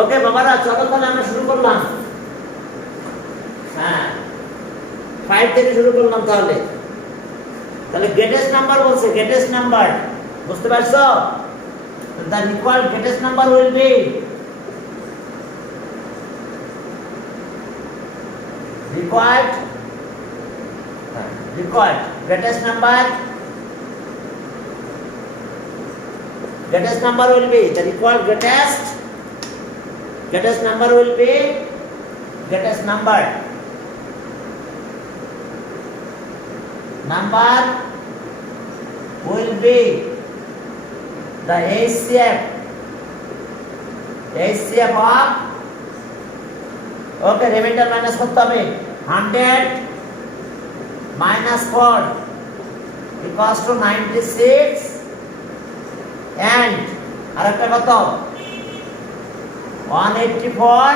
ওকে বাবারা, চলো তাহলে আমরা শুরু করলাম। হ্যাঁ, 5 থেকে শুরু করলাম। তাহলে গ্রেটেস্ট নাম্বার বলছে, গ্রেটেস্ট নাম্বার বুঝতে পারছো? the required greatest number will be required greatest number will be the required greatest number will be greatest number will be the HCF of okay remainder minus করতে হবে 100 minus 4 equals to 96 and আরেকটা কত 184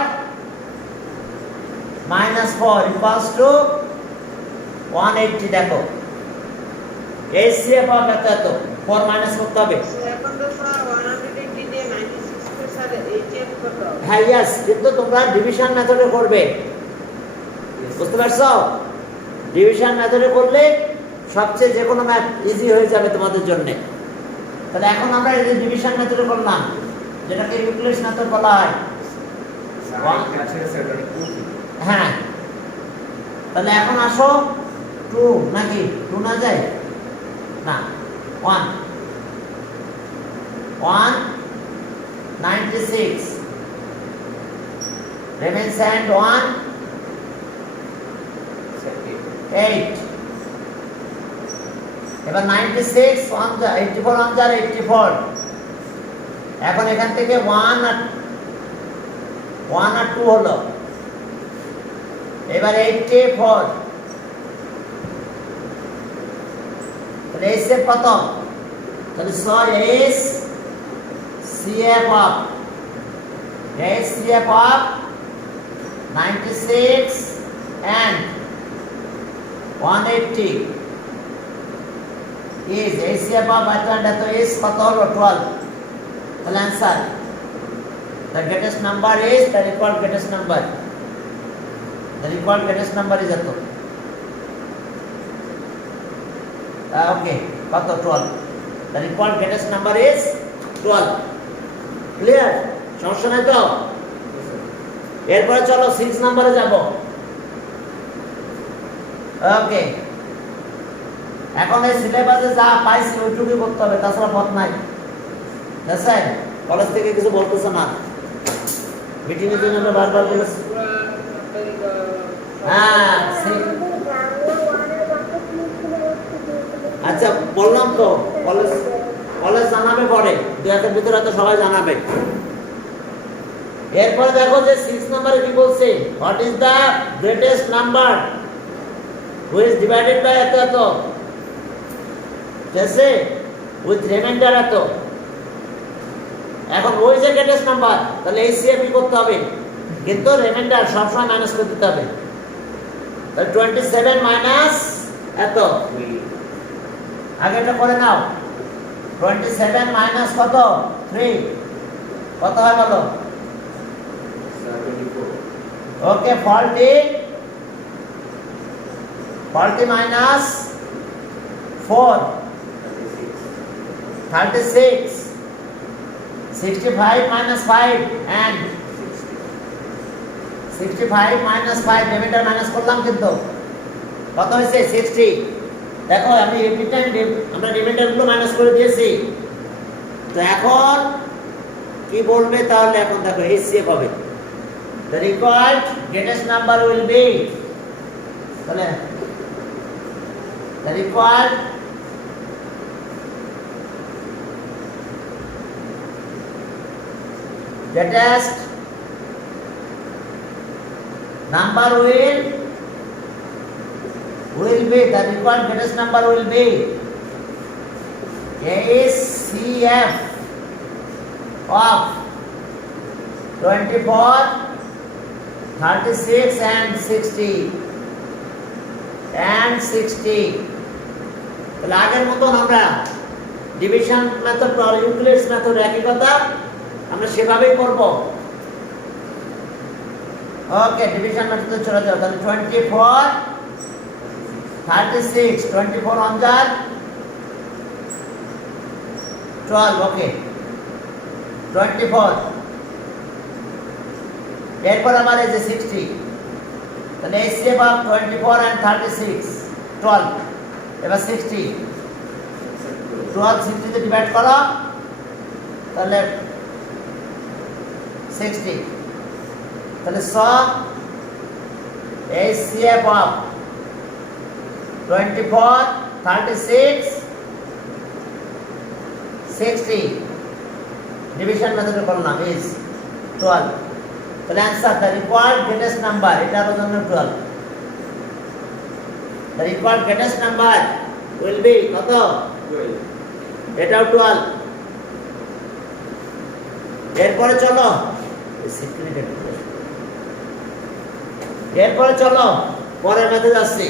minus 4 equals to 180 দেখো HCF of কত 4 minus করতে হবে। হ্যাঁ yes, কিন্তু তোমরা ডিভিশন মেথডে করবে, বুঝতে পারছো? ডিভিশন মেথডে করলে সবচেয়ে যে কোনো ম্যাথ ইজি হয়ে যাবে তোমাদের জন্য। তাহলে এখন আমরা এই ডিভিশন মেথডে করলাম, যেটাকে ইউক্লিডস মেথড বলা হয়। হ্যাঁ, তাহলে এখন আসো 2 নাকি 2 না যায় না 1 96 remains and 1 8 এবার 96 84 84 এখন এখান থেকে 1 আর 2 হলো, এবার 84 তাহলে HCF কত? তাহলে HCF of 96 and 180 is HCF of তো is কত হলো 12। তাহলে answer the greatest number is the required greatest number is এত। okay কত 12, the required greatest number is 12। Clear? সমস্যা নাই তো? এরপরে চলো 6 নম্বরে যাব। ওকে, এখন এই সিলেবাসে যা পাইছি ওইটুকুই করতে হবে, তাছাড়া পথ নাই। দেখছেন কলেজ থেকে কিছু বলতেছে না, মিটিং এর জন্য বারবার বলেছি। হ্যাঁ আচ্ছা, বললাম তো কলেজ জানাবে পরে, 2 এর ভিতরে তো সবাই জানাবে। এরপরে দেখো যে 6 নম্বরে কি বলছে, what is the greatest number which is divided by এত এত, जैसे with remainder এত। এখন ওই যে গ্রেটেস্ট নাম্বার, তাহলে HCF করতে হবে, কিন্তু রিমাইন্ডার সবসময় মাইনাস করে দিতে হবে। তাহলে 27 মাইনাস এত, আগে এটা করে নাও। 27 মাইনাস কত 3 কত হয় বলো? ওকে 40 minus 4 36 65 minus 5 and 65 minus 5 reminder minus করলাম, কিন্তু কত হয়েছে 60। দেখো আমি এভরি টাইম আমরা রিমাইন্ডারগুলো মাইনাস করে দিয়েছি। তো এখন কি বলবে তাহলে? এখন দেখো HCF হবে the required greatest number will be, তাহলে the required greatest number will be the required greatest number will be HCF of 24 36 and 60 তাহলে আগের মতন আমরা ডিভিশন মেথড আর ইউক্লিডস মেথড একই কথা, আমরা সেভাবেই করব। ওকে ডিভিশন মেথডে চলে যাও তাহলে 24 36 24 on that 12 ওকে 24 এরপর আমার এই যে 60 তাহলে HCF of 24 and 36 12 এবার 60 12 60 তে ডিভাইড করো তাহলে 60 তাহলে HCF of 24 36 60 ডিভিশন মেথডে করলাম is 12 তাহলে answer the required greatest number এটার জন্য 12 the required greatest number will be কত 12 এটাও 12 এরপরে চলো এরপরে চলো পরের মেথড আসছি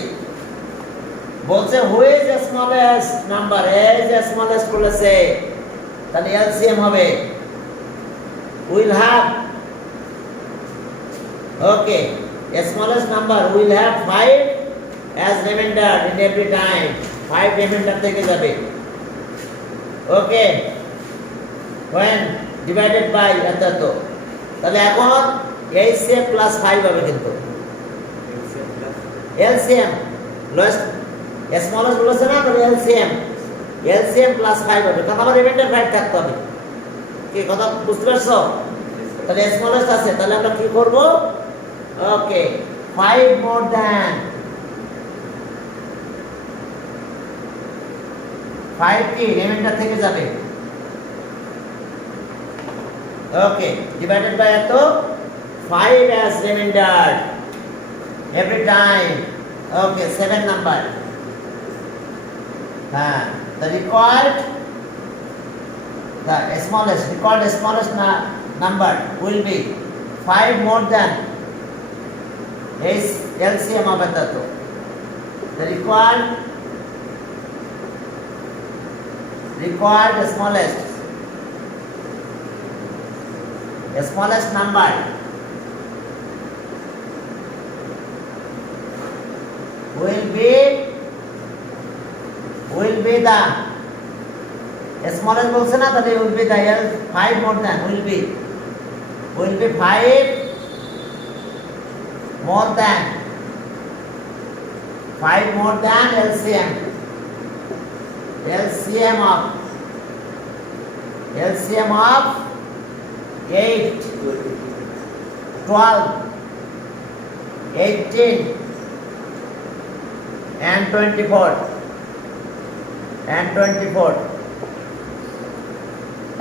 বলছে which smallest number as smallest বলেছে তাহলে এলসিএম হবে will have okay smallest number will have 5 as remainder in every time 5 remainder থেকে যাবে ওকে when divided by এত তাহলে এখন HCF প্লাস 5 হবে কিন্তু LCM লোয়েস্ট স্মলেস্ট বলেছে না তাহলে LCM প্লাস 5 হবে কারণ আমার রিমাইন্ডার 5 থাকতে হবে কি কথা বুঝতে পারছো তাহলে স্মলেস্ট আছে তাহলে আমরা কি করব ওকে 5 মোর দ্যান 5 কি রিমাইন্ডার থেকে যাবে ওকে ডিভাইডেড বাই এত 5 as remainder every time okay 7 number the required the smallest number will be 5 more than LCM of that the required smallest number will be the smallest বলছে না তাহলে will be the L 5 more than will be 5 more than LCM of 8 12 18 and 24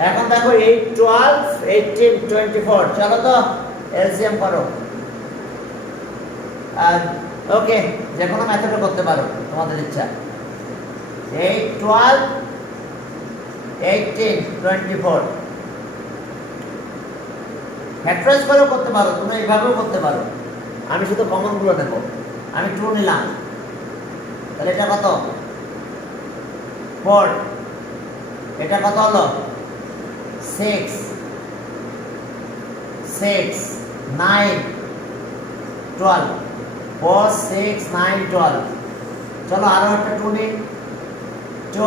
এখন দেখো 8 12 18 24 চলো তো LCM করো আর ওকে যে কোনো মেথডে করতে পারো তোমাদের ইচ্ছা 8 12 18 24 ফ্যাক্টরাইজ করেও করতে পারো তুমি এইভাবেও করতে পারো আমি শুধু কমন গুলো নেব আমি 2 নিলাম তাহলে এটা কত 4 এটা কত হলো 6 9 12 4 6 9 12 চলো আরো একটা 2 নিই 2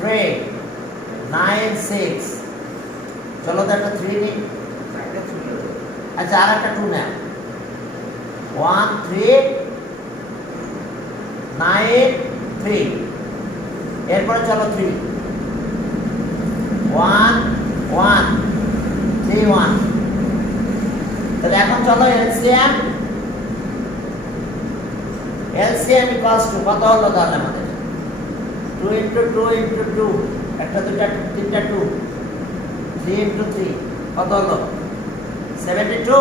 3 9 6 চলো তো একটা 3 নিই আচ্ছা আর একটা 2 নাও 1 3 9 3 এরপরে চলো 3 1 1 3 1 তাহলে এখন চলো LCM equals to কত হলো তাহলে আমাদের 2 into 2 into 2 একটা দুটা তিনটা 2 3 into 3 কত হলো 72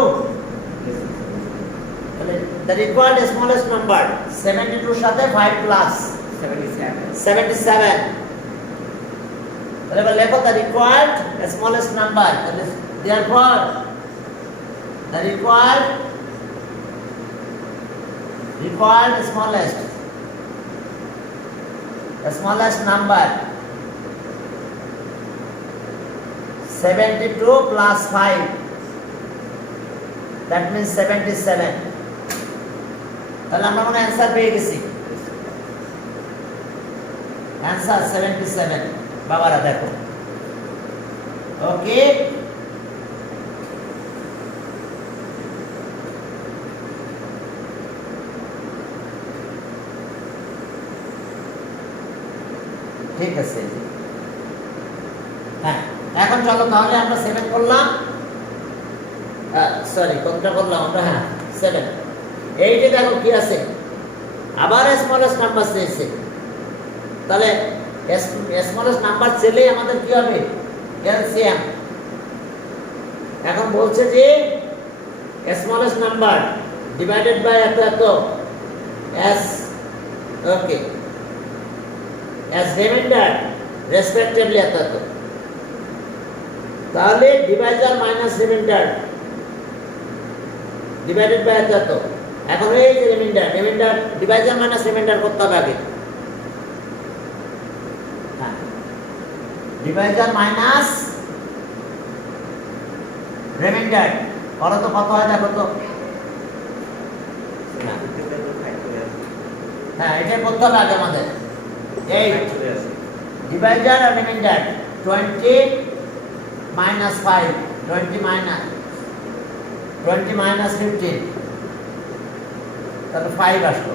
তাহলে the required smallest number 72 সাথে 5 plus 77 তাহলে লেখো the required smallest number therefore the required smallest number 72 plus 5 that means 77। তাহলে আমরা মনে অ্যান্সার পেয়ে গেছি, অ্যান্সার 77 বাবারা দেখো। ওকে, ঠিক আছে। হ্যাঁ, এখন চলো তাহলে আমরা 7 করলাম, সরি কোনটা করলাম আমরা, হ্যাঁ 7। এইটা দেখো কি আছে, আবার স্মলেস্ট নাম্বার চেয়েছে। তাহলে স্মলেস্ট নাম্বার চেলে আমাদের কি হবে, এলসিএম। এখন বলছে যে স্মলেস্ট নাম্বার ডিভাইডেড বাই এত এত এস, ওকে, as remainder respectively এত এত। তাহলে divisor minus remainder divided by এত এত। এখন এই যে remainder, remainder divisor minus remainder করতে হবে আগে। হ্যাঁ, ডিভাইজার মাইনাস রিমাইন্ডার করো তো কত হয় দেখো তো। হ্যাঁ, এটা করতে হবে আগে আমাদের। 8 ডিভাইজার আর রিমাইন্ডার 20 minus 5, 20 minus 15, তাহলে 5 আসলো।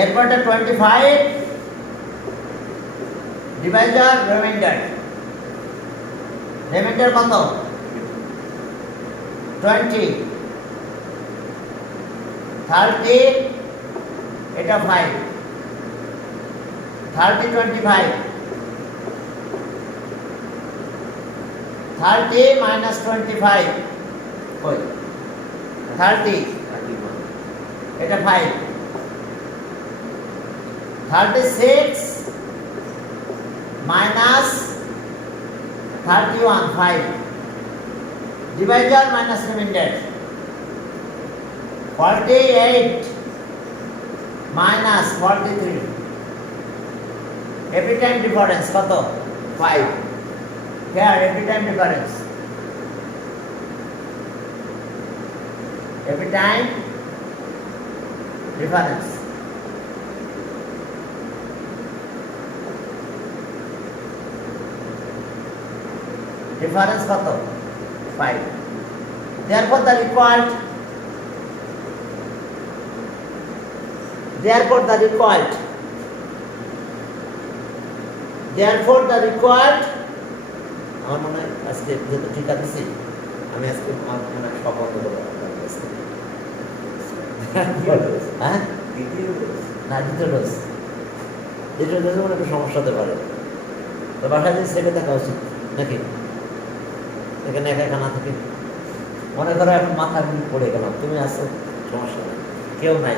এরপরটা 25 ডিভাইজার রিমাইন্ডার, রিমাইন্ডার কত 20, 30 এটা 5, 30 25, 30 minus 25 ওই 30 এটা 5, 36 minus 31 5, divisor minus remainder 48 minus 43, every time difference কত 5, here every time difference, every time difference, difference কত 5, therefore the required আমার মনে হয় আজকে যেহেতু ঠিক আছে আমি আজকে মনে হয় শপথ দেবো। হ্যাঁ, না দ্বিতীয় ডোজ মনে একটু সমস্যা হতে পারে, তো বাসায় যে সেভে থাকা উচিত নাকি, এখানে একা একা না থাকে। মনে করো এখন মাথা ঘুরে পড়ে গেলাম, তুমি আসো সমস্যা নেই, কেউ নাই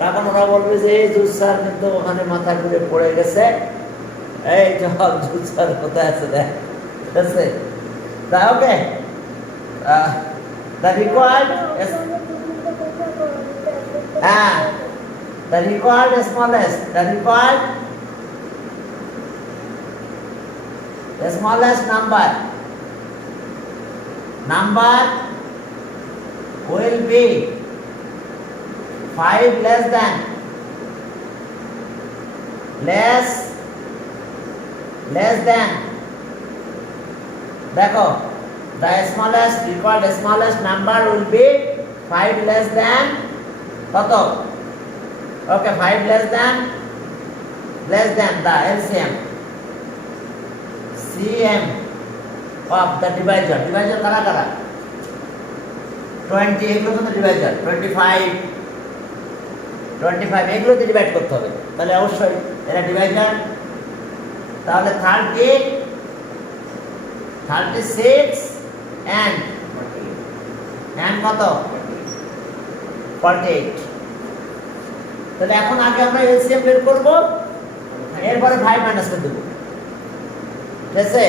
তখন ওরা বলবে যে এই জুস স্যার কিন্তু ওখানে মাথা ঘুরে পড়ে গেছে, এই জব জুস স্যার কোথায় আছে দেখ, ঠিক আছে। তা ওকে, the required smallest number will be 5 less than দেখো the smallest number will be 5 less than কত, okay 5 less than the LCM CM of the divisor কারা কারা 20 এগুলো তো ডিভাইজার, 25 এগুলো দিয়ে ডিভাইড করতে হবে, তাহলে অবশ্যই এটা ডিভাইজার। তাহলে 30 36 and কত 48। তাহলে এখন আগে আমরা এলসিএম বের করব, এরপরে 5 মাইনাস করে দেব, ঠিক আছে।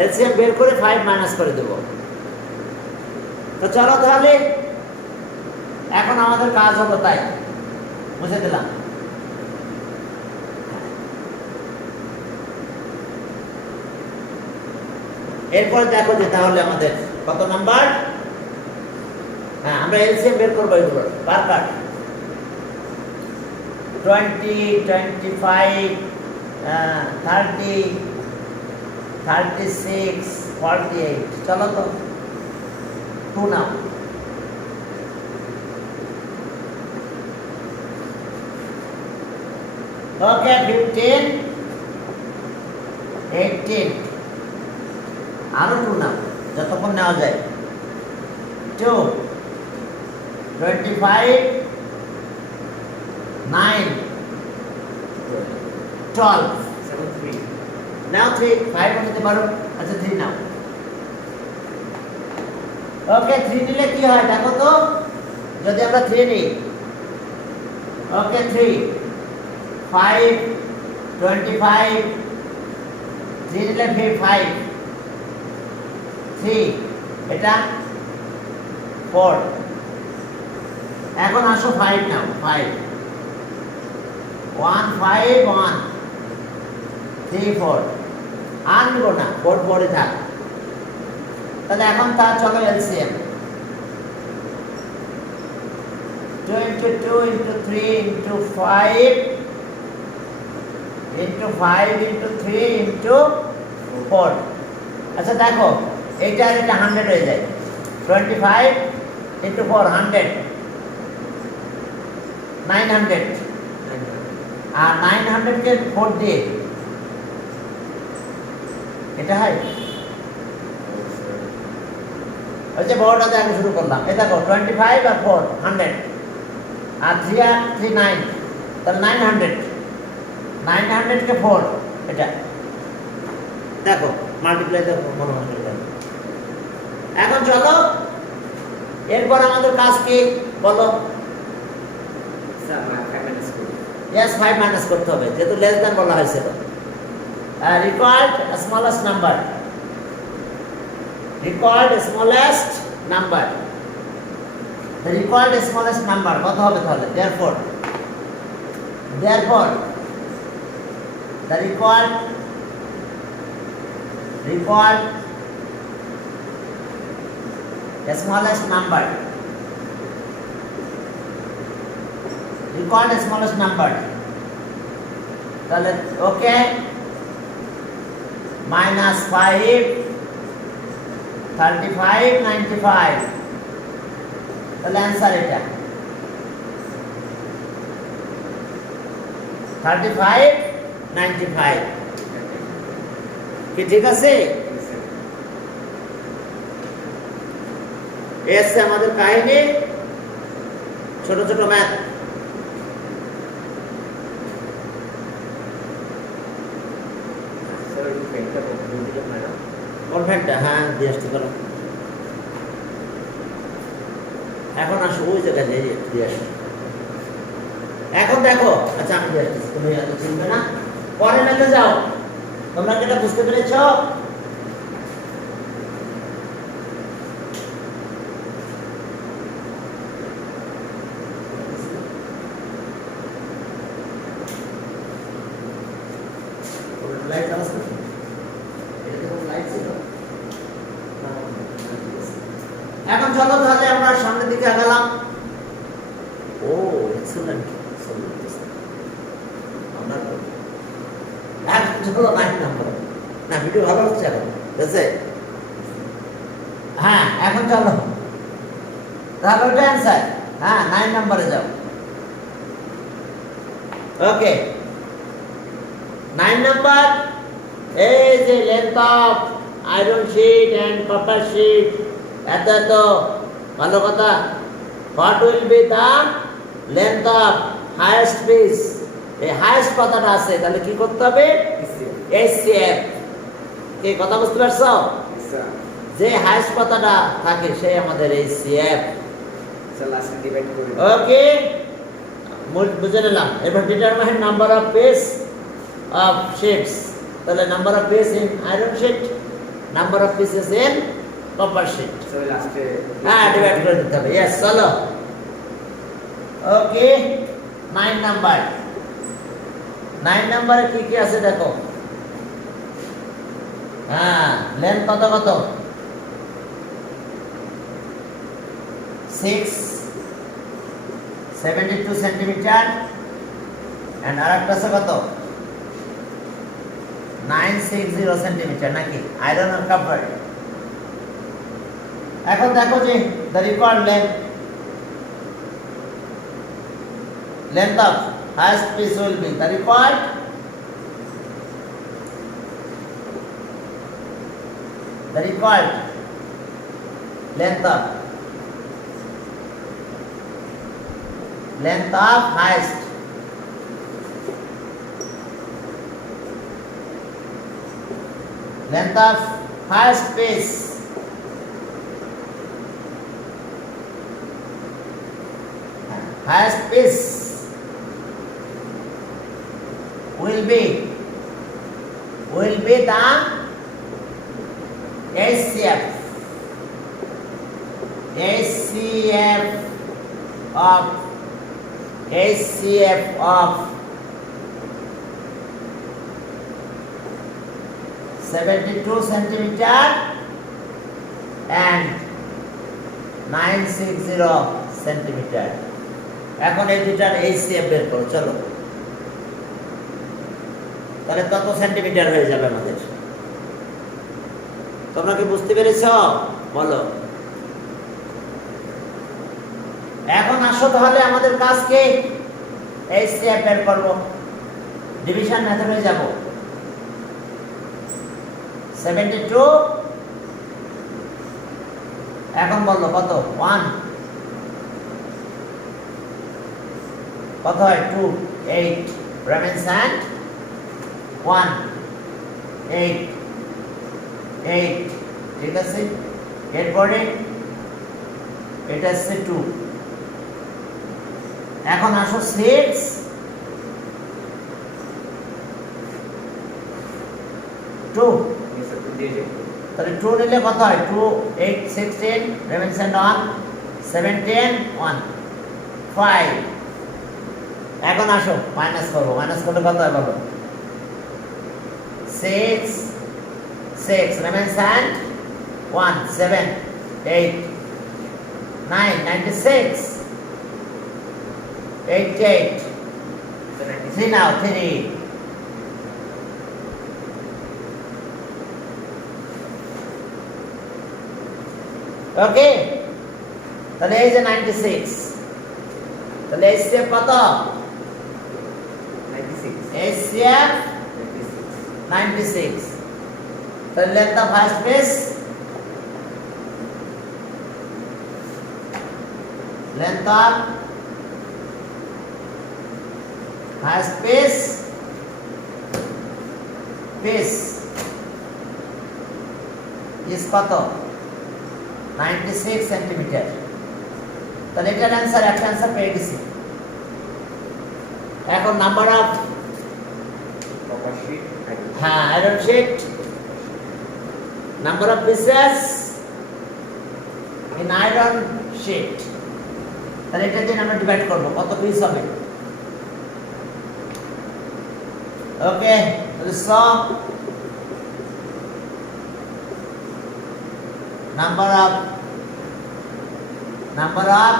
এলসিএম বের করে 5 মাইনাস করে দেব। তো চলো তাহলে এখন আমাদের কাজ হলো তাই, বুঝে দিলাম। এরপর দেখো যে তাহলে আমাদের কত নাম্বার, হ্যাঁ আমরা এলসিএম বের করবো এগুলো বার কাট 20, 25, 30, 36, 48, চলো তো 2 নাও। ওকে 15, 18, আরো 2 নাও যতক্ষণ নেওয়া যায়। 2, 25, 9, 12, 7, 3. নাও 3, 5 নিতে পারো। আচ্ছা 3 নাও। ওকে 3 নিলে কি হয় দেখো তো, যদি আমরা 3 নিই, ওকে 3, 5, 25, 3 নিলে 5, 3, এটা 4। এখন আসো 5 নাও, 5, 1, 5, 1, 3, 4, আর নিব না, 4 পরে থাক। তাহলে এখন তার চলো LCM 2 into 2 into 3 into 5 into 5 into 3 into 4। আচ্ছা দেখো এইটা আর এটা 100 হয়ে যায়। 25 into 4 100, 900, আর 900 কে 4 দিয়ে এটা হয় ওই যে বড়টাতে আগে শুরু করলাম। এই দেখো 25 আর 4 100, আর 3 আর 3 9, তাহলে 900, 900 কে 4, এটা দেখো মাল্টিপ্লাই দেখো মনে হয়। এখন চলো এরপর আমাদের কাজ কি বলো। Sir, 5 minutes. yes 5 মাইনাস করতে হবে যেহেতু লেস দ্যান বলা হয়েছিল। required smallest number, required smallest number, the required smallest number কত হবে তাহলে, therefore the required smallest number, required smallest number, তাহলে ওকে minus 5, 35, 95, তাহলে অ্যান্সার এটা 35, 95 কি ঠিক আছে? এসে আমাদের কাহিনী ছোট ছোট math. Sir, you can tell me. কোন ফ্যানটা? হ্যাঁ দিয়ে আসতে পারো। এখন আসো ওই জায়গায় দিয়ে আসো। এখন দেখো, আচ্ছা আমি দিয়ে আসতেছি, তুমি এত চিনবে না, পরে ম্যাথে যাও। তোমরা কি এটা বুঝতে পেরেছ? লাইট আছে? এটা কি কোনো লাইট ছিল? এখন চলো তাহলে আমরা সামনের দিকে আগালাম। ও এক্সেলেন্ট, আমরা এখন চলো 9 নাম্বার। না ভিডিও ভালো হচ্ছে এখন, বুঝছে? হ্যাঁ এখন চলো তাহলে ওটা অ্যান্সার। হ্যাঁ 9 নম্বরে যাও। ওকে 9 নাম্বার, এই যে length of iron sheet and copper sheet, এত এত ভালো কথা। What will be the length of highest piece, এই হাইয়েস্ট কথাটা আছে তাহলে কি করতে হবে? HCF। কি কথা বুঝতে পারছো? যে হাইয়েস্ট কথাটা থাকে সে আমাদের HCF। ওকে বুঝে নিলাম। এবার determine number of piece of sheets, তাহলে number of piece in iron sheet, number of pieces in copper sheet. হ্যাঁ ডিভাইড করে দিতে হবে। ইয়েস চলো। ওকে 9 নাম্বার। 9 নাম্বারে কি কি আছে দেখো। হ্যাঁ লেন্থ কত কত 72 সেন্টিমিটার এন্ড আরেকটা আছে কত 960 সেন্টিমিটার নাকি আয়রন কভার। এখন দেখো যে the required length of highest piece will be the required length of highest piece will be the HCF of 72 centimeter and 960 centimeter। এখন এই দুটার HCF বের করো চলো, তাহলে কত সেন্টিমিটার হয়ে যাবে আমাদের? তোমরা কি বুঝতে পেরেছো বলো? এখন আসো তাহলে আমাদের কাজকে HCF বের করব, ডিভিশন মেথডে যাব। 72 এখন বলো কত 1 কত হয় 2 8 রেমেন্স এন্ড 1 8 8 ঠিক আছে। এরপরে এটা হচ্ছে 2। এখন আসো 6 2 তাহলে 2 নিলে কত হয় 2 8 16 রেমেন্স এন্ড 1 7 10 1 5। এখন আসো মাইনাস করব, মাইনাস করলে কত হয় বলো 6 6 রেমেন্স এন্ড 1 7 8 9 96 88 3 now 3 ওকে। তাহলে এই যে 96 তাহলে HCF কত 96 HCF 96 তাহলে length of highest piece is কত 96 সেন্টিমিটার। তাহলে এটার অ্যান্সার একটা অ্যান্সার পেয়ে গেছি। এখন number of copper sheet iron sheet, number of pieces in iron sheet, তাহলে এটা দিয়ে আমরা ডিভাইড করব কত পিস হবে। Okay so number of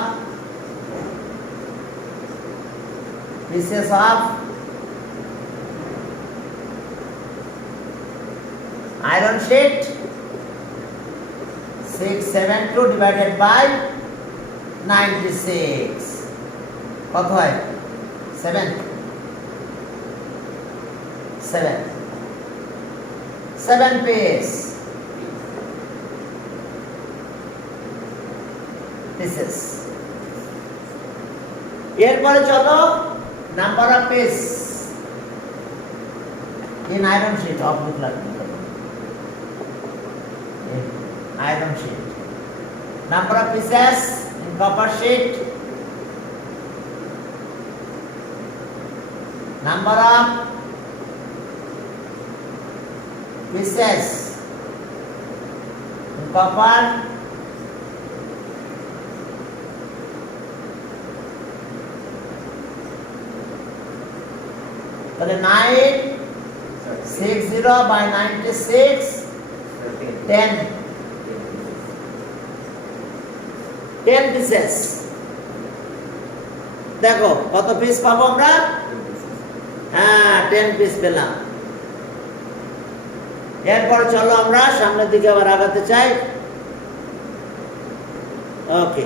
pieces of iron sheet 672 divided by 96 কত হয় 7 piece pieces। এরপরে চলো number of piece in iron sheet of iron sheet, number of pieces in copper sheet, number of pieces in copper তাহলে 960 by 96 13 10 pieces. দেখো কত piece পাবো আমরা? হ্যাঁ 10 পিস পেলাম। এরপর চলো আমরা সামনের দিকে আবার আগাতে চাই। ওকে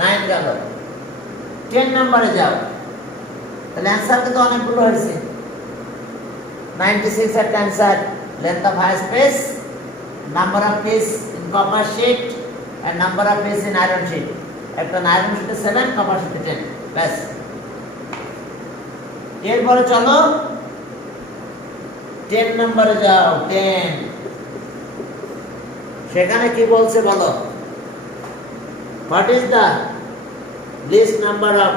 9 গেল, 10 নম্বরে যাও। তাহলে অ্যান্সার কিন্তু অনেকগুলো হয়েছে। 96 একটা answer, length of higher space, number of piece in copper sheet and number of piece in iron sheet. একটা আয়রন শিটে 7, কপার শিটে 10, ব্যাস। এরপরে চলো 10 নম্বরে যাও। 10 সেখানে কি বলছে বলো? What is the least number of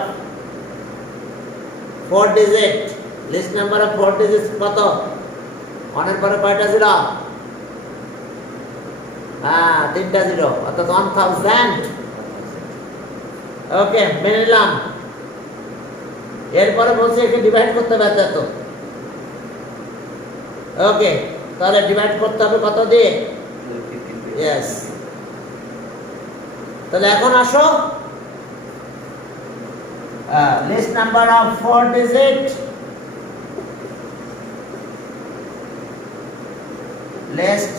4 digit? Least number of 4 digit কত? 1 এর পরে কয়টা জিরো? হ্যাঁ 3টা জিরো, অর্থাৎ 1000। ওকে মেনে নিলাম। এরপরে বলছে একে ডিভাইড করতে হবে এত। ওকে তাহলে ডিভাইড করতে হবে কত দিয়ে? ইয়েস। তাহলে এখন আসো least number of 4 digit, least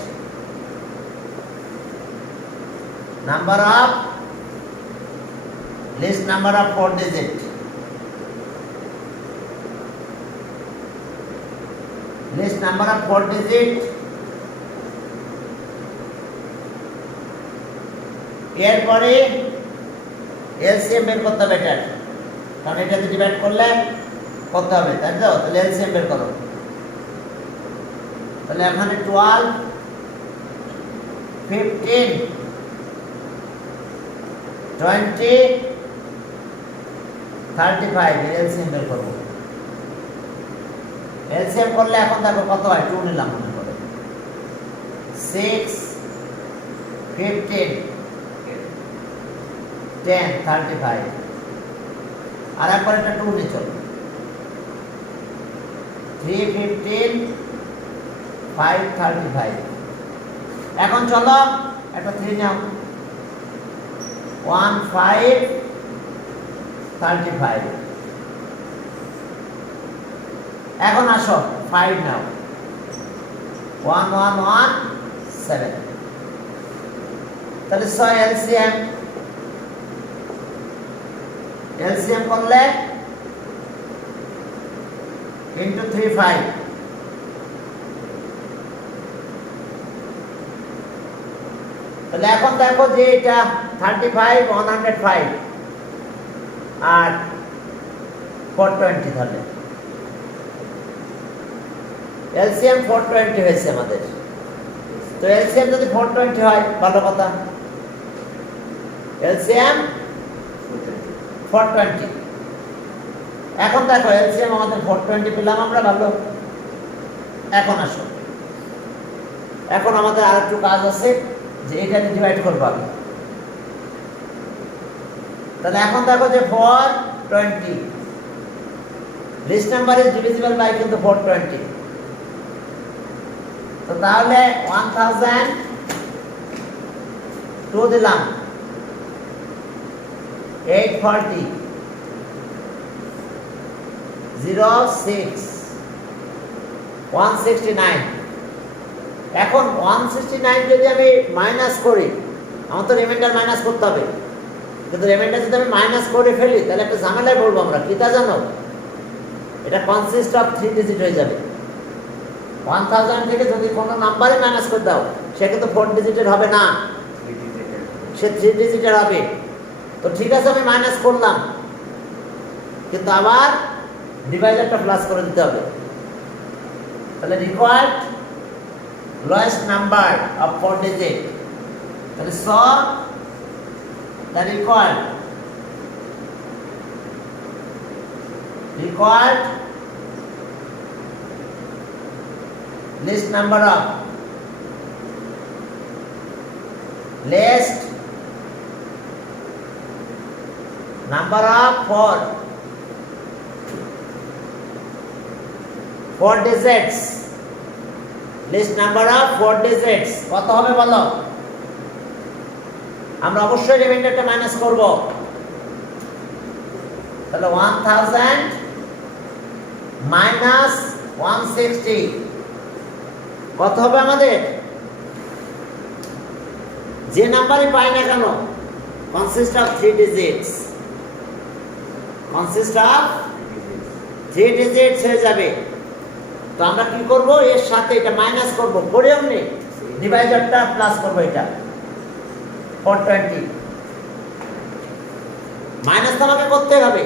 number of 4 digit, least number of 4 digit. এরপরে এলসিএম বের করতে হবে এটার, কারণ এটাতে ডিভাইড করলে করতে হবে, তাই তো? তাহলে এলসিএম বের করো। তাহলে এখানে 12, 15, 20, 35 এর এলসিএম বের করবো। এলসিএম করলে এখন দেখো কত হয়? 2 নিলাম মনে করে, 6, 15, 10, 35। আর একবার একটা 2 নিয়ে চলো, 3, 15, 5, 35। এখন চলো একটা 3 নাও, 1, 5, 35। এখন আসো 5 নাও, 1, 1, 1, 7। তাহলে 6 এলসিএম। এলসিএম করলে ইন্টু 3, 5। তাহলে এখন দেখো যে এটা 35, 105 আর 420, তাহলে এলসিএম 420 হয়েছে আমাদের। তো এলসিএম যদি 420 হয় ভালো কথা, এলসিএম 420। এখন দেখো এলসিএম আমাদের 420 পেলাম আমরা, ভালো। এখন আসো, এখন আমাদের আর একটু কাজ আছে, যে এটাতে ডিভাইড করবো আমি। তাহলে এখন দেখো যে 420 least number is divisible by কিন্তু 420। তো তাহলে 1002 দিলাম, 840, 06, 169। এখন 169 যদি আমি মাইনাস করি, আমার তো রিমাইন্ডার মাইনাস করতে হবে, কিন্তু রিমাইন্ডার যদি আমি মাইনাস করে ফেলি তাহলে একটা ঝামেলায় পড়বো আমরা। কি তা জানো? এটা কনসিস্ট অফ 3 ডিজিট হয়ে যাবে। 1000 থেকে যদি কোনো নাম্বারে মাইনাস করে দাও, সে কিন্তু 4 ডিজিটের হবে না, সে 3 ডিজিটের হবে। তো ঠিক আছে আমি মাইনাস করলাম, কিন্তু আবার ডিভাইজারটা প্লাস করে দিতে হবে। তাহলে required lowest number of 4 digit, তাহলে the required list number of list number of 4 digits least number of 4 digits কত হবে বলো? আমরা অবশ্যই রিমাইন্ডারটা মাইনাস করব। তাহলে 1000 মাইনাস 160 কত হবে আমাদের? যে নাম্বারই পাই না কেন consist of 3 digits, consist of 3 digits হয়ে যাবে। তো আমরা কি করব, এর সাথে এটা মাইনাস করব, করে এমনি ডিভাইজারটা প্লাস করব। এটা 420 মাইনাস তো আমাকে করতে হবে,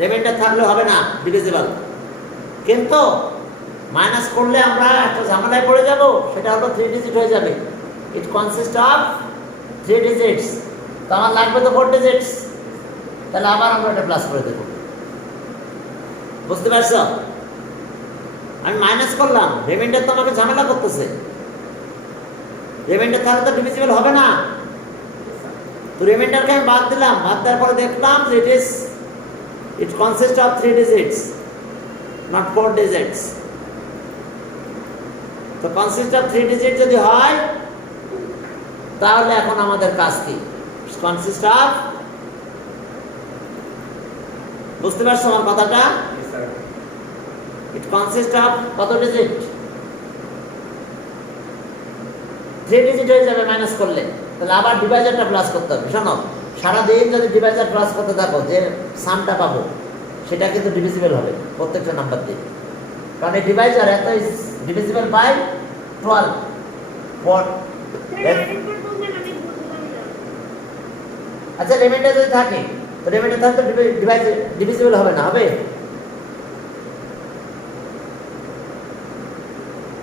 রিমাইন্ডার থাকলে হবে না ডিভিজিবল। কিন্তু মাইনাস করলে আমরা একটা ঝামেলায় পড়ে যাব, সেটা হলো 3 ডিজিট হয়ে যাবে। ইট কনসিস্ট অফ 3 ডিজিটস, তো আমার লাগবে তো 4 ডিজিটস। তাহলে আবার আমরা এটা প্লাস করে দেব। বুঝতে পারছো? আমি মাইনাস করলাম, রিমাইন্ডার তো আমাকে ঝামেলা করতেছে। রিমাইন্ডার তাহলে তো ডিভিজিবল হবে না। তো রিমাইন্ডারকে আমি বাদ দিলাম, বাদ দেওয়ার পরে দেখলাম যে ইট consist of 3 digits, not 4 digits. তো কনসিস্ট অফ 3 ডিজিট যদি হয় তাহলে এখন আমাদের কাজ কি? কনসিস্ট অফ, বুঝতে পারছো আমার কথাটা? ইট কনসিস্ট অফ কত ডিজিট? 3 ডিজিট হয়ে যাবে মাইনাস করলে। তাহলে আবার ডিভাইজারটা প্লাস করতে হবে। শোনো, সারাদিন যদি ডিভাইজার প্লাস করতে থাকো, যে সামটা পাবো সেটা কিন্তু ডিভিজিবল হবে প্রত্যেকটা নাম্বার দিয়ে। কারণ এই ডিভাইজার এত ডিভিজিবল বাই 12 আচ্ছা, রিমাইন্ডার যদি থাকে তো রিমাইন্ডার থাকলে ডিভিজিবল হবে না? হবে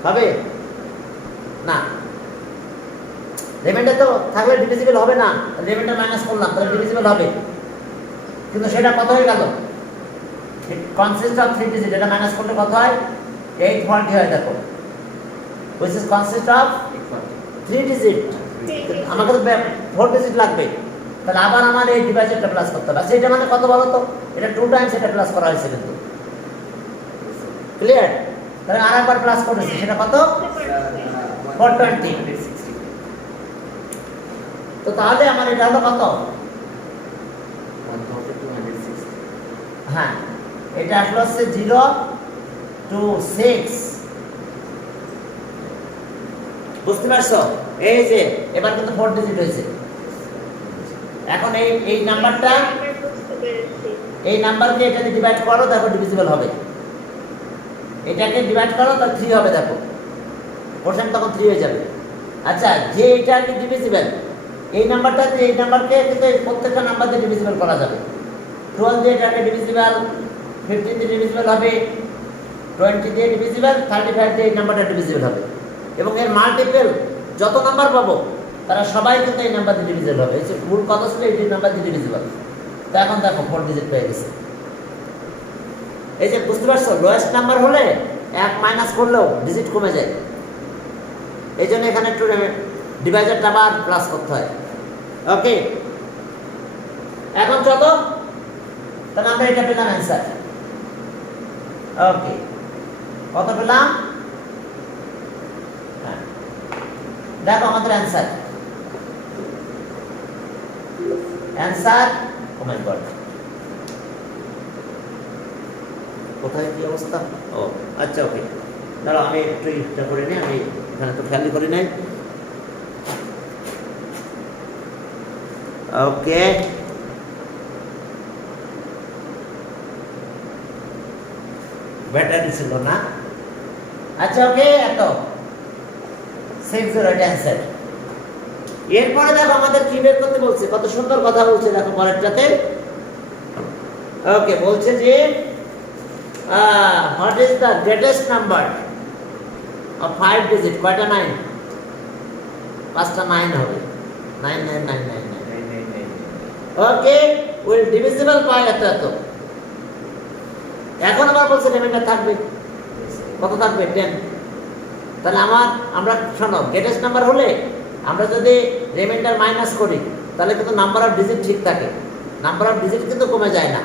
হবে না। রিমাইন্ডার তো থাকলে ডিভিজিবল হবে না। রিমাইন্ডার মাইনাস করলাম, তাহলে ডিভিজিবল হবে, কিন্তু সেটা কত হয়ে গেল? কনসিস্ট অফ 3 ডিজিট, এটা মাইনাস করলে কত হয়? 840 হয়। দেখো, which is consist of 3 digit. আমাকে তো 4 ডিজিট লাগবে। তাহলে আবার আমার এই ডিভাইজারটা প্লাস করতে হবে। আচ্ছা, এটা মানে কত বলো তো? এটা 2 টাইমস এটা প্লাস করা হয়েছে, কিন্তু ক্লিয়ার? তাহলে আরেকবার প্লাস করেছি, সেটা কত? 420। তো তাহলে আমার এটা হলো কত? 1260। হ্যাঁ, এটা আসলে হচ্ছে 0 to 6। বুঝতে পারছো? এই যে এবার কিন্তু 4 ডিজিট হয়েছে। এখন এই নাম্বারটা, এই নাম্বারকে এটাকে ডিভাইড করো, দেখো ডিভিজিবল হবে। এটাকে ডিভাইড করো, তাহলে 3 হবে। দেখো কোশ্চেন তখন 3 হয়ে যাবে। আচ্ছা, যে এটা কি ডিভিজিবল, এই নাম্বারটা দিয়ে এই নাম্বারকে কিন্তু প্রত্যেকটা নাম্বার দিয়ে ডিভিজিবল করা যাবে। 12 দিয়ে এটাকে ডিভিজিবল, 15 দিয়ে ডিভিজিবল হবে, 20 দিয়ে ডিভিজিবল, 35 দিয়ে এই নাম্বারটা ডিভিজিবল হবে। এবং এর মাল্টিপল যত নাম্বার পাবো তারা সবাই কিন্তু এই নাম্বার দিয়ে ডিভিজিবল হবে। এই যে মূল কত ছিল, এই নাম্বার দিয়ে ডিভিজিবল। তো এখন দেখো 4 ডিজিট পেয়ে গেছে। এই যে বুঝতে পারছো, লোয়েস্ট নাম্বার হলে 1 মাইনাস করলেও ডিজিট কমে যায়। এই জন্য এখানে একটু ডিভাইজারটা আবার প্লাস করতে হয়। ওকে, এখন চলো, তাহলে আমরা এটা পেলাম অ্যান্সার। ওকে, কত পেলাম? দেখো আমাদের অ্যান্সার, ও মাই গড, কোথায় কি অবস্থা? ও আচ্ছা, ওকে, দাঁড়াও আমি একটু ইটা করে নিই, আমি এখানে তো খেয়ালই করি নাই। ওকে, ব্যাটারি ছিল না। আচ্ছা, ওকে, এত 60 অ্যান্সার। এরপরে দেখো আমাদের কি বের করতে বলছে, কত সুন্দর কথা বলছে। দেখো পরেরটাতে, ওকে, বলছে যে what is the greatest number of 5 digit? কয়টা 9? 5টা 9 হবে। 99999। ওকে, উইল ডিভিজিবল বাই এত এত। এখন আবার বলছে রিমাইন্ডার থাকবে, কত থাকবে? 10। তাহলে আমরা শোনো, গ্রেটেস্ট নাম্বার হলে আমরা যদি রিমাইন্ডার মাইনাস করি তাহলে কিন্তু নাম্বার অফ ডিজিট ঠিক থাকে, নাম্বার অফ ডিজিট কিন্তু কমে যায় না।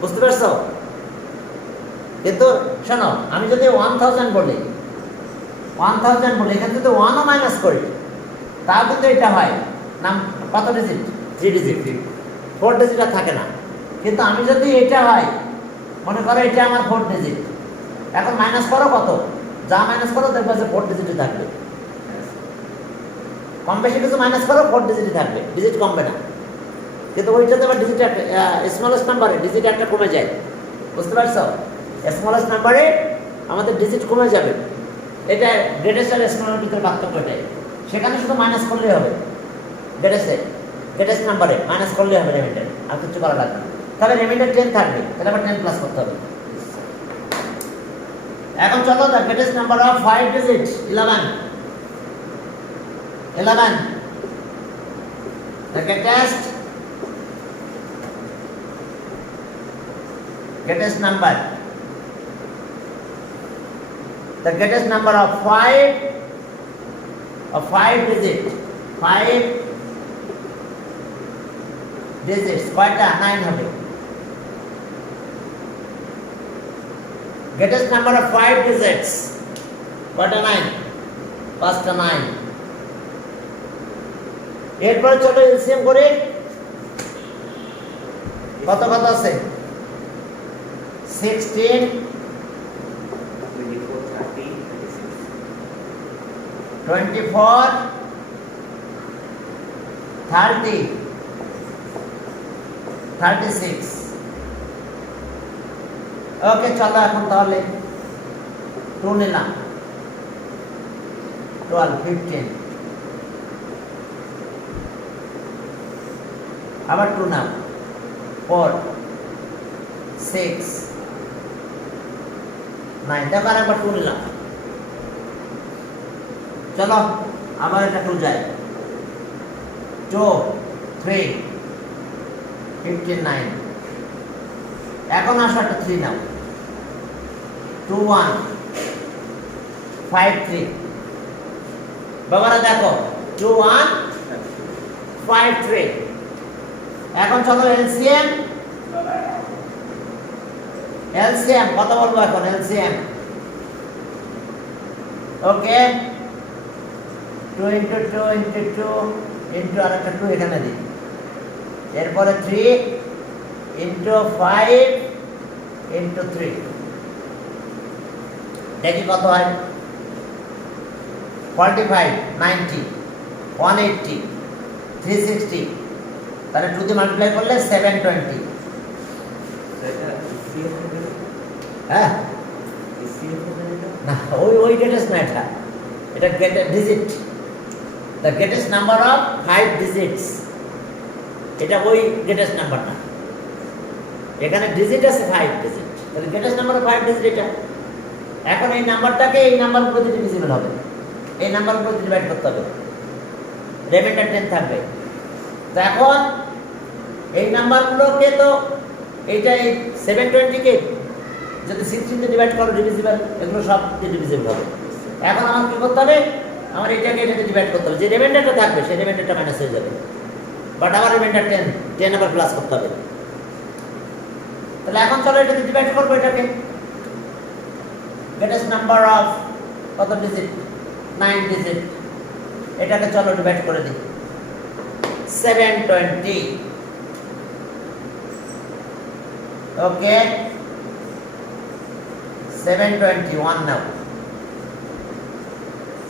বুঝতে পারছো? কিন্তু শোনো, আমি যদি 1000 বলি 1000 বলে এখানে যদি 1 ও মাইনাস করি তাও কিন্তু এটা হয় নাম কত ডিজিট 3 ডিজিট 4 ডিজিট আর থাকে না কিন্তু আমি যদি এটা হয় মনে করো এটা আমার 4 ডিজিট এখন মাইনাস করো কত যা মাইনাস করো দেখবে যে 4 ডিজিটই থাকবে কম বেশি কিছু মাইনাস করো 4 ডিজিটই থাকবে ডিজিট কমবে না কিন্তু ওইটাতে আবার ডিজিট স্মলেস্ট নাম্বারে ডিজিট একটা কমে যায় বুঝতে পারছো স্মলেস্ট নাম্বারে আমাদের ডিজিট কমে যাবে এটা গ্রেটেস্ট আর স্মলের ভিতরে পার্থক্য এটাই সেখানে শুধু মাইনাস করলেই হবে গ্রেটেস্ট নাম্বারে মাইনাস করলেই হবে রিমাইন্ডার আর কিছু করা লাগবে না তাহলে রিমাইন্ডার 10 থাকবে তাহলে আবার 10 প্লাস করতে হবে এখন চলো the greatest number of 5 digit 11 the greatest number of 5 digits কয়টা 9 হবে greatest number of 5 digits কয়টা 9 পাঁচটা 9 এরপরে চলো এলসিএম করে কত কত আছে 16 24 30 36 ওকে চলো এখন তাহলে 2 নিলাম 12 15 আবার 2 নাও 4 6 9 দেখো আবার 2 নিলাম চলো আবার এটা 2 যায় 2 3 59 এখন আসো একটা 3 নাও 2 1 5 3 বাবারা দেখো 2 1 5 3 এখন চলো এলসিএম কত বলবো এখন এলসিএম ওকে 2 into 2 into 2 into আরেকটা 2 এখানে দিই এরপরে 3 into 5 into 3 দেখি কত হয় 45 90 180 360 তাহলে 2 দিয়ে মাল্টিপ্লাই করলে 720 হ্যাঁ না ওই গ্রেটেস্ট না এটা greatest digit the greatest number of 5 digits এটা ওই গ্রেটেস্ট নাম্বার না এখানে ডিজিট আছে 5 ডিজিট তাহলে গ্রেটেস্ট নাম্বার অফ 5 ডিজিট এটা এখন এই নাম্বারটাকে এই নাম্বার উপর দিয়ে ডিভিজিবল হবে এই নাম্বার উপর দিয়ে ডিভাইড করতে হবে রিমাইন্ডার 10 থাকবে তো এখন এই নাম্বারগুলোকে তো এইটা এই 720 কে যদি 16 দিয়ে ডিভাইড করো ডিভিজিবল এগুলো সব দিয়ে ডিভিজিবল হবে এখন আমার কি করতে হবে আমার এটাকে ডিভাইড করতে হবে যে রিমাইন্ডারটা থাকবে সেই রিমাইন্ডারটা মাইনাস হয়ে যাবে বাট আমার রিমাইন্ডার 10 আবার প্লাস করতে হবে তাহলে এখন চলো এটাকে ডিভাইড করব এটাকে গ্রেটেস্ট নাম্বার অফ কত ডিজিট 9 ডিজিট এটাকে চলো ডিভাইড করে দিই 720 ওকে 721 now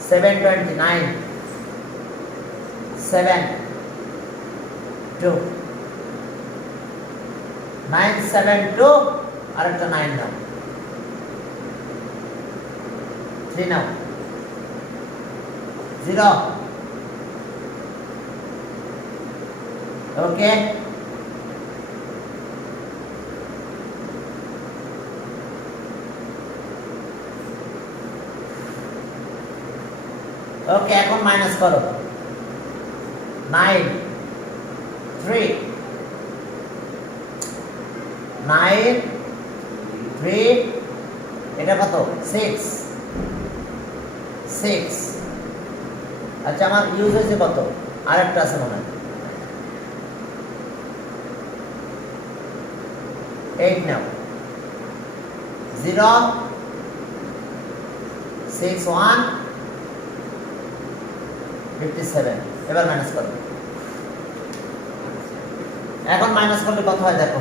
729 7 2 972 আরেকটা 9 নাও 3 নাও 0 ওকে ওকে এখন মাইনাস করো 9 3 9 3 এটা কত 6 আচ্ছা আমার ইউজ হয়েছে কত আরেকটা আছে মনে হয় 8 নাও 0 6 1 57 এবার মাইনাস করো এখন মাইনাস করলে কত হয় দেখো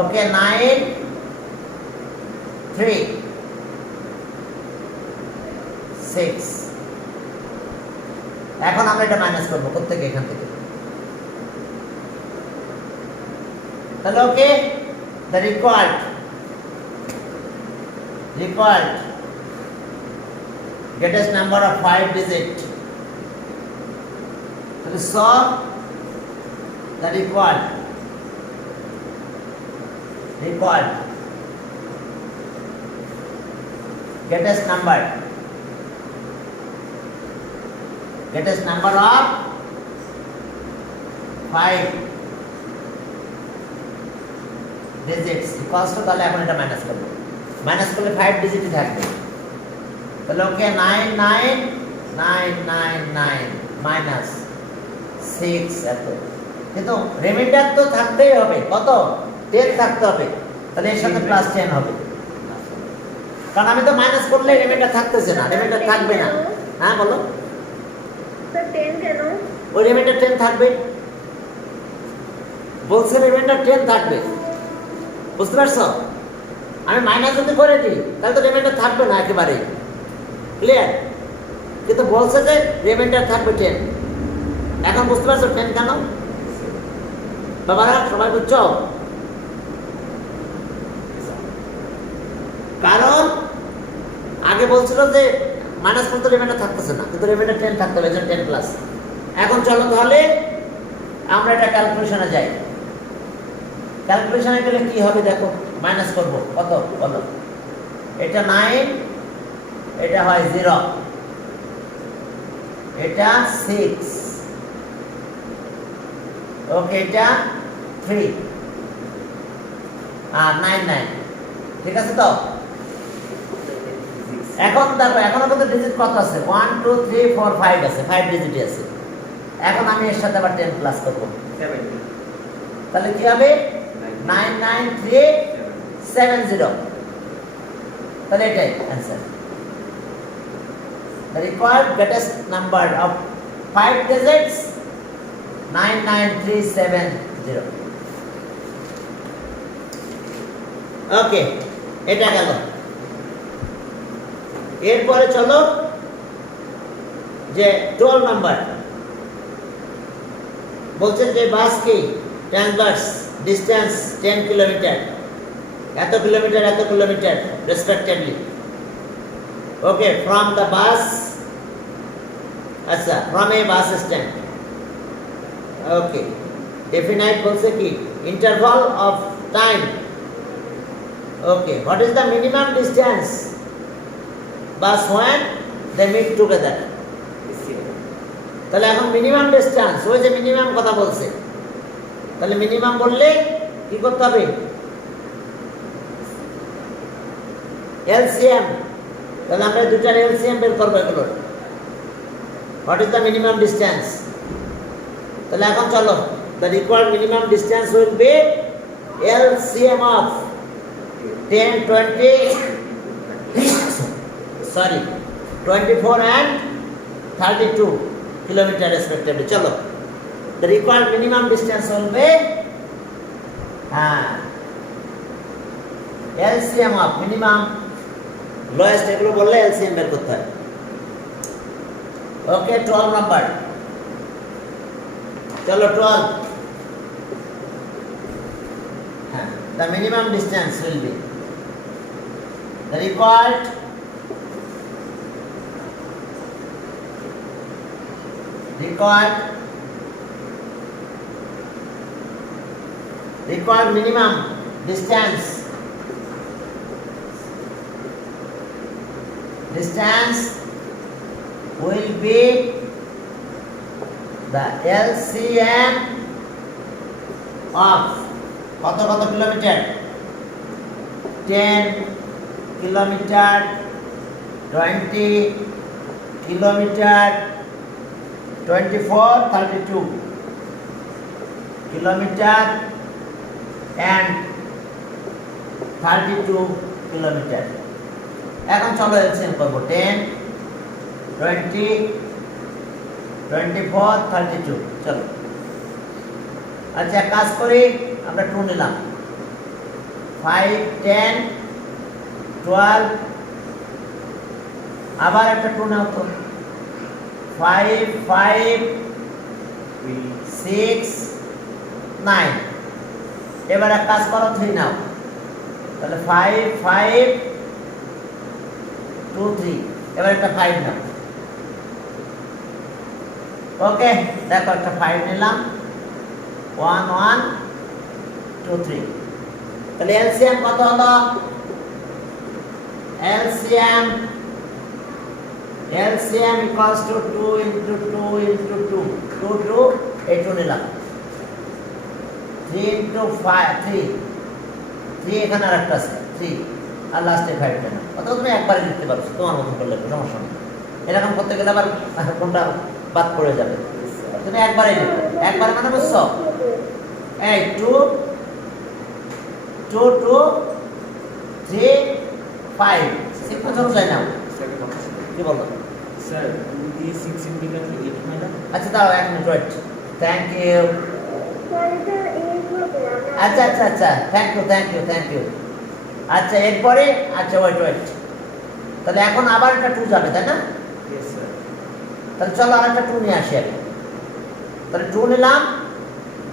ওকে 9 3 6 এখন আমরা এটা মাইনাস করব কোথা থেকে এখান থেকে তাহলে ওকে the required greatest number of 5 digit so solve the required greatest number of 5 digits equals to তাহলে এখন এটা মাইনাস করব মাইনাস করলে 5 ডিজিটই থাকবে তাহলে ওকে 99999 মাইনাস 6 এত কিন্তু রিমাইন্ডার তো থাকতেই হবে কত 10 থাকতে হবে তাহলে এর সাথে প্লাস 10 হবে কারণ আমি তো মাইনাস করলে রিমাইন্ডার থাকতেছে না রিমাইন্ডার থাকবে না হ্যাঁ বলো স্যার 10 কেন ওই রিমাইন্ডার 10 থাকবে বলছে রিমাইন্ডার 10 থাকবে বুঝতে পারছো আমি মাইনাস যদি করে দিই তাহলে তো রিমাইন্ডার থাকবে না একেবারে ক্লিয়ার কিন্তু বলছে যে রিমাইন্ডার থাকবে 10 এখন বুঝতে পারছো 10 কেন বাবারা সবাই বুঝছো কারণ আগে বলছিল যে মাইনাস করতে রিমাইন্ডার থাকতেছে না কিন্তু রিমাইন্ডার 10 থাকতে হবে 10 প্লাস এখন চলো তাহলে আমরা এটা ক্যালকুলেশনে যাই ক্যালকুলেশনে গেলে কি হবে দেখো মাইনাস করব কত বলো এটা 9 এটা হয় 0 এটা 6 ওকে এটা 3 আর 99 ঠিক আছে তো এখন দেখো এখনো কিন্তু ডিজিট কত আছে 1 2 3 4 5 আছে 5 ডিজিটই আছে এখন আমি এর সাথে আবার 10 প্লাস করব 70 তাহলে কি হবে 99370 তাহলে এটাই answer the required greatest number of 5 digits 99370 ওকে এটা গেল এরপরে চলো যে 12 নাম্বার বলছেন যে বাস কি ট্রান্সভার্স ডিস্টেন্স 10 কিলোমিটার এত kilometre respectively okay from the bus আচ্ছা from a bus stand okay definite বলছে কি interval of time okay what is the minimum distance bus when they meet together তাহলে এখন minimum distance ওই যে minimum কথা বলছে তাহলে মিনিমাম বললে কি করতে হবে এলসিএম তাহলে আমরা দুটার এলসিএম বের করব এগুলো what is the minimum distance তাহলে এখন চলো the required minimum distance will be LCM of 10 20 sorry 24 and 32 kilometre respectively চলো the required minimum distance will be LCM of minimum lowest এগুলো বললে LCM বের করতে হয় ওকে 12 নাম্বার চলো 12 the minimum distance will be the required minimum distance will be the LCM of কত kilometre 10 kilometre 20 kilometre 24 32 kilometre and 32 kilometre এখন চলো LCM করব 10 20, 24, 32 চলো। আচ্ছা কাজ করি, আমরা 2 নিলাম, 5, 10, 12, আবার একটা 2 নাও তো, 5, 5, 6, 9, এবার এক কাজ করো 3 নাও, তাহলে 5, 5, 2, 3, এবার একটা 5 নাও। ওকে দেখো একটা 5 নিলাম, 1, 1, 2, 3, তাহলে এলসিএম কত হলো? LCM equals to 2 into 2 into 2, 2, 2, এই 2 নিলাম, 3 into 5, 3 এখানে আর একটা আছে 3, আর লাস্টে 5 টা না, অথবা তুমি একবারে লিখতে পারো তোমার মতো করলে সমস্যা নেই, এরকম করতে গেলে আবার কোনটা বাদ পড়ে যাবে, তুমি একবারে লিখো, একবার মানে বুঝছো? এই 2, 2, 2, 3, 5 সিকোয়েন্স অনুযায়ী নাও। কি বলো স্যার 2 দিয়ে 6 ইনটু করলে 8 হয় না? আচ্ছা দাও 1 মিনিট ওয়েট, থ্যাংক ইউ। আচ্ছা আচ্ছা আচ্ছা থ্যাংক ইউ। আচ্ছা এরপরে আচ্ছা ওয়েট, তাহলে এখন আবার একটা 2 যাবে তাই না? Yes sir. তাহলে চলো আর একটা 2 নিয়ে আসি আগে, তাহলে 2 নিলাম,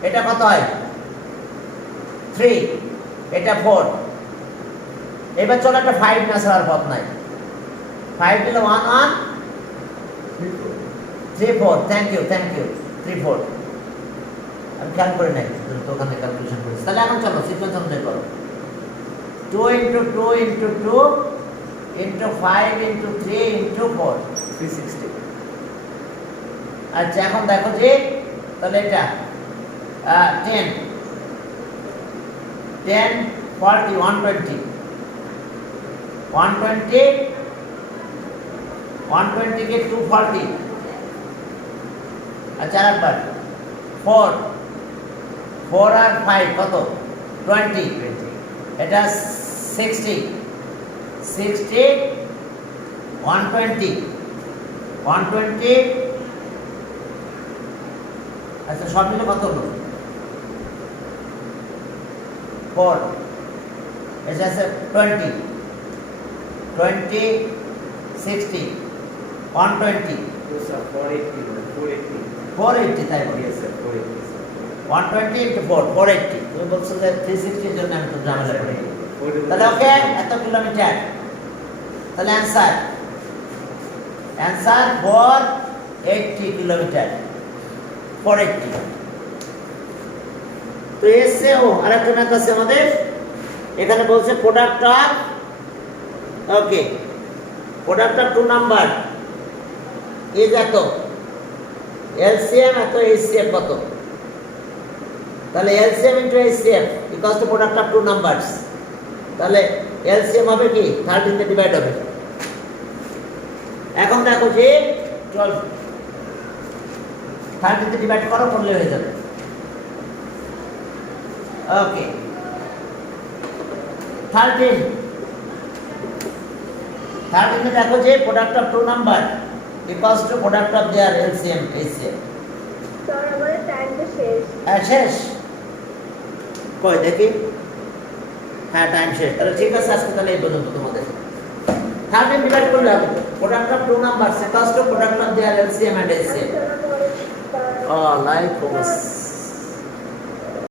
এটা কত হয়? 3, এটা 4, এবার চলো একটা 5 না ছাড়ার পথ নাই, 5 নিলে 1, 1, 3, 4, থ্যাংক ইউ 3, 4, আমি খেয়াল করে নাই তো ওখানে ক্যালকুলেশন করেছি। তাহলে এখন চলো সিকোয়েন্স অনুযায়ী করো, 2 into 2 into 2 into 5 into 3 into 4, 360। আচ্ছা এখন দেখো যে তাহলে এটা 10, 40, 120, 120 কে 240, আচ্ছা আরেকবার 4 আর 5 কত? 20, এটা 60, 120, আচ্ছা সব মিলে কত হলো? 4, এটা আছে 20, 60, 120, তো স্যার 480, 480 তাই বলি, ইয়েস স্যার 480 স্যার। 120 into 4, 480, তুমি বলছো যে 360 এর জন্য আমি তো ঝামেলা করি, তাহলে ওকে এত কিলোমিটার, তাহলে অ্যান্সার 480 কিলোমিটার, 480। তো এসে ও আরেকটা ম্যাথ আছে আমাদের, এখানে বলছে product of, okay product of 2 number is এত, এলসিএম এত, এইচসিএফ কত, তাহলে LCM into HCF equals to product of 2 numbers, তাহলে এলসিএম হবে কি 13 তে ডিভাইড হবে। এখন দেখো যে 12 13 তে ডিভাইড করো, করলে হয়ে যাবে। ওকে 13 তে দেখো যে product of 2 number equals to product of their LCM HCF. Sir আমাদের টাইমটা শেষ। শেষ কই দেখি, হ্যাঁ টাইম শেষ, তাহলে ঠিক আছে আজকে তাহলে এই পর্যন্ত তোমাদের 13 ডিভাইড করলে হবে product of 2 number equals to product of their LCM and HCF. আসসালামু আলাইকুম স্যার। ওয়ালাইকুম আসসালাম।